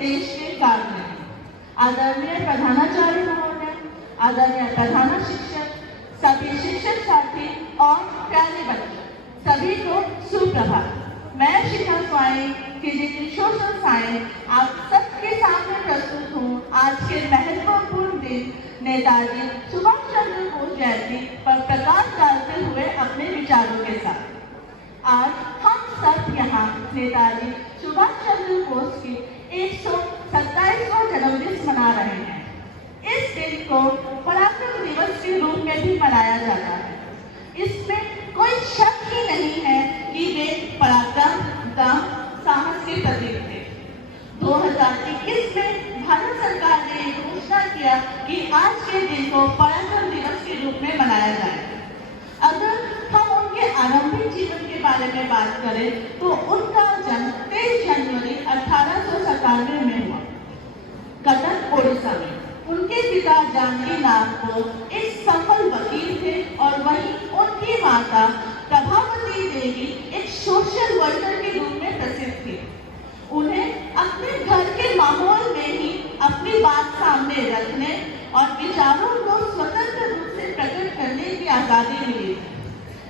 देश के कार्य। आदरणीय प्रधानाचार्य महोदय, आदरणीय प्रधान शिक्षक, सभी शिक्षक साथी और प्यारे बच्चों, सभी को सुप्रभात। मैं शिखा स्वाई फिजिक्स सोशल साइंस आप सबके सामने प्रस्तुत हूँ आज के महत्वपूर्ण दिन नेताजी सुभाष चंद्र बोस जयंती पर प्रकाश डालते हुए अपने विचारों के साथ। आज हम सब यहाँ नेताजी सुभाष चंद्र बोस की 127वां जन्मदिन मना रहे हैं। इस दिन को पराक्रम दिवस के रूप में भी मनाया जाता है। इसमें कोई शक ही नहीं है कि वे पराक्रम का साहस के प्रतीक थे। 2021 में भारत सरकार ने घोषणा किया कि आज के दिन को पराक्रम दिवस के रूप में मनाया जाए। अगर हम उनके आरंभिक जीवन के बारे में बात करें तो उनका जन्म 23 जनवरी 1897 में हुआ, कटक ओडिशा में। उनके पिता जानकी नाथ एक सफल वकील थे और वहीं उनकी माता प्रभावती देवी एक सोशल वर्कर के रूप में प्रसिद्ध थी। उन्हें अपने घर के माहौल में ही अपनी बात सामने रखने और विचारों को स्वतंत्र रूप से प्रकट करने की आजादी मिली।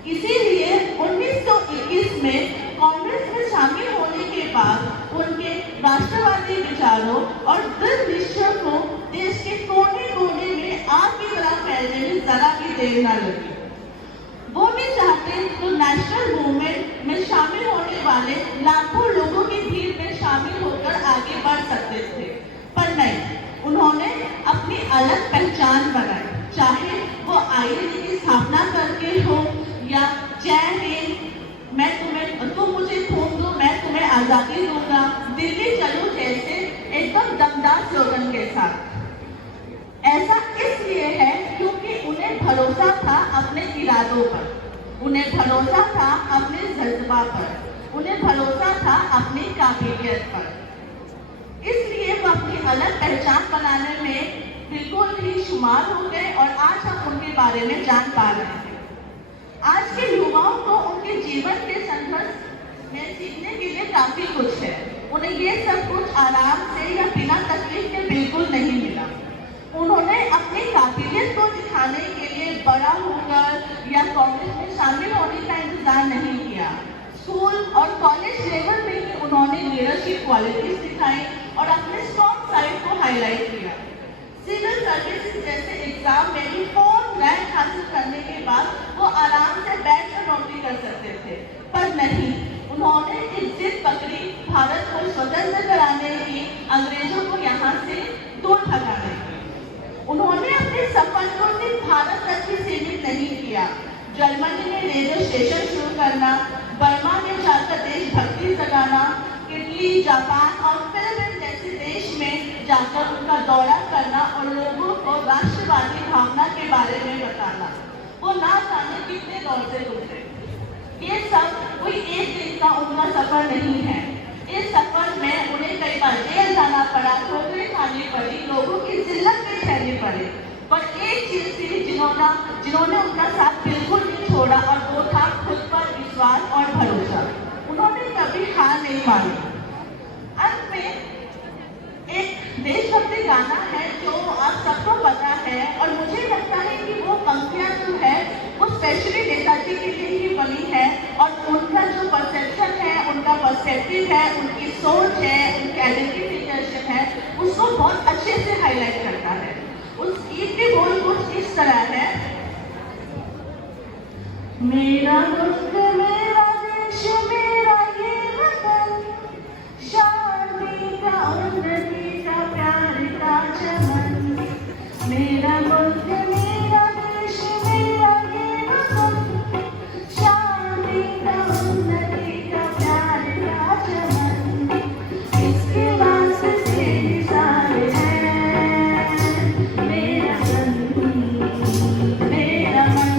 इसीलिए 1921 में कांग्रेस में शामिल होने के बाद उनके राष्ट्रवादी विचारों और दृढ़ निश्चय को देश के कोने-कोने में आग की तरह फैलने में जरा भी देर न लगी। वो भी चाहते तो नेशनल मूवमेंट में शामिल होने वाले लाखों लोगों की भीड़ में शामिल होकर आगे बढ़ सकते थे, पर नहीं, उन्होंने अपनी अलग पहचान बनाई। चाहे वो आईएनए की स्थापना करके हो या जय हिंद, तुम मुझे खून दो मैं तुम्हें आजादी दूंगा, दिल्ली चलो जैसे एकदम दमदार स्लोगन के साथ। ऐसा इसलिए है क्योंकि उन्हें भरोसा था अपने इरादों पर, उन्हें भरोसा था अपने जज्बा पर, उन्हें भरोसा था अपनी काबिलियत पर। इसलिए वो अपनी अलग पहचान बनाने में बिल्कुल ही शुमार हो गए और आज हम उनके बारे में जान पा रहे हैं। आज के युवाओं को उनके जीवन के संघर्ष में सीखने के लिए काफी कुछ है। उन्हें ये सब कुछ आराम से या बिना तकलीफ के बिल्कुल नहीं मिला। उन्होंने अपनी काबिलियत को दिखाने के लिए बड़ा होकर या कांग्रेस में शामिल होने का इंतजार नहीं किया। स्कूल और कॉलेज लेवल में ही उन्होंने लीडरशिप क्वालिटीज दिखाई और अपने स्ट्रॉन्ग साइड को हाईलाइट किया। सिविल सर्विसेज जैसे एग्जाम में भी 4 रैंक हासिल करने के बाद वो आराम से बैठकर नौकरी कर सकते थे, पर नहीं, उन्होंने एक जिद पकड़ी भारत को स्वतंत्र कराने की, अंग्रेजों को यहाँ से दूर भगाने की। उन्होंने अपने सफर को सिर्फ भारत तक ही सीमित नहीं किया। जर्मनी में रेडियो स्टेशन शुरू करना, बर्मा में जाकर देशभक्ति जगाना, इटली, जापान और फिलीपींस जैसे देश में जाकर उनका दौरा करना और लोगों को राष्ट्रवादी भावना के बारे में बताना। वो ना जाने कितने दौर से गुजरे। ये सब कोई एक दिन का उनका सफर नहीं है। इस सफर में उन्हें कई बार जेल जाना पड़ा, ठोकरें खानी पड़ी, लोगों की जिल्लत में सहनी पड़ी, पर एक चीज थी जिन्होंने उनका साथ बिल्कुल नहीं छोड़ा और वो था खुद पर विश्वास और भरोसा। उन्होंने कभी हार नहीं मानी। अंत में एक देशभक्ति गाना है जो आप सबको पता है और मुझे लगता है कि वो पंक्तियां जो है वो स्पेशली नेताजी के लिए ही बनी है और उनका जो परसेप्शन है, उनका पर्सपेक्टिव है, उनकी सोच है, उनकी आइडेंटिफिकेशन है, उसको बहुत अच्छे से हाईलाइट करता है। उस गीत के बोल कुछ इस तरह है, मेरा मुल्क मेरा देश मेरा ये वतन, शांति का उन्नति का प्यार का चमन। मेरा मुल्क मेरा देश मेरा ये वतन, शांति का उन्नति का प्यार का चमन। इसके वास्ते निसार है मेरा तन मेरा मन।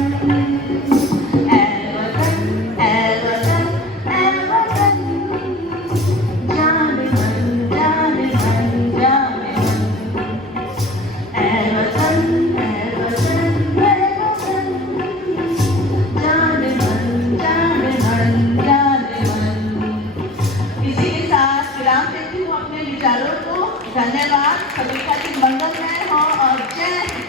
विचारों को। धन्यवाद। सभी का दिन मंगलमय हो और जय हिंद।